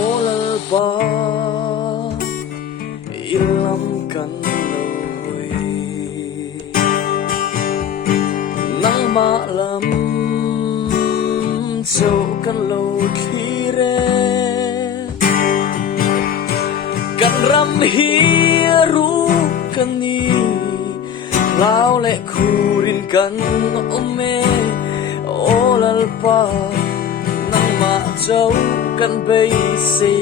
Olalpa ilam kan loi nang malam châu kan lo khi re kan ram hi ru kan ni lao le khurin kan ome olalpa nang ma châu kan bay se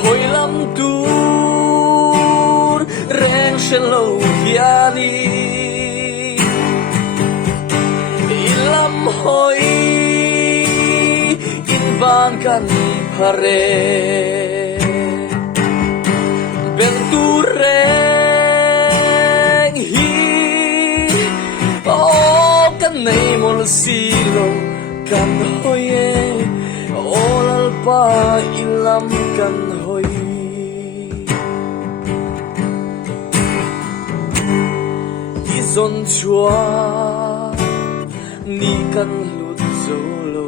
hồi lắm tur reng shelo hiani ilam hoi in ban kan hare ben tur reng hi o kan nei mol silo kan hoye olalpa ilam kan hoy izon chua ni kan lut zolo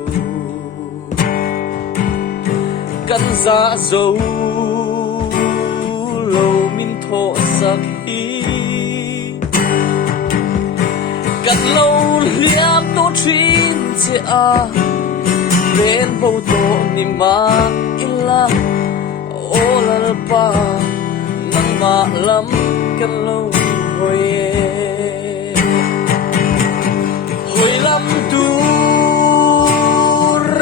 kan za zo lo min tho sak hi kan lo liam to trin che a bên bầu tô ni ma illa olalpa nang ma lam kan lo hồi lắm tu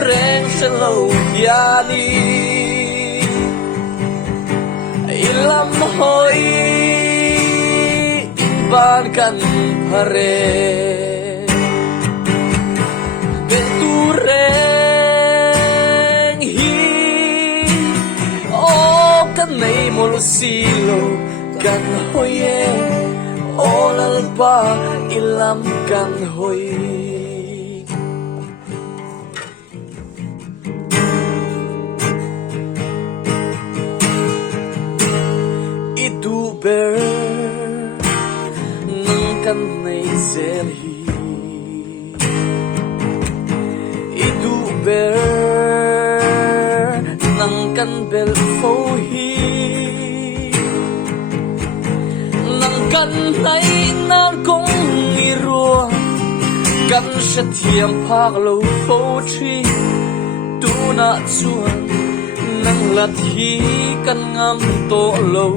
reng shelo yani ilam hoi ban kan hare ben tu kan nei mol silo kan hoye olalpa ilam kan hoy itu ber nang kan nei zel hi itu ber nang kan bel fo hi kan nay nan kong irua kan sẽ thiam phak lo phô tri tu na chuan nang lat hi kan ngam to lo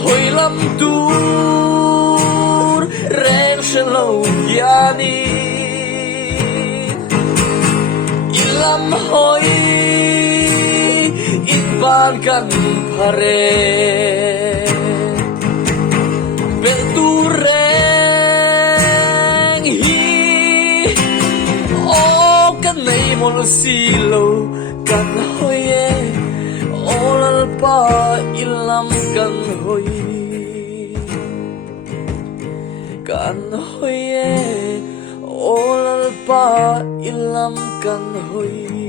hoi lam tur reng shelo yani ilam hoi ban kan hare ben tu reng hi o kan nei mol silo kan hoye olalpa ilam kan hoy olalpa ilam kan hoy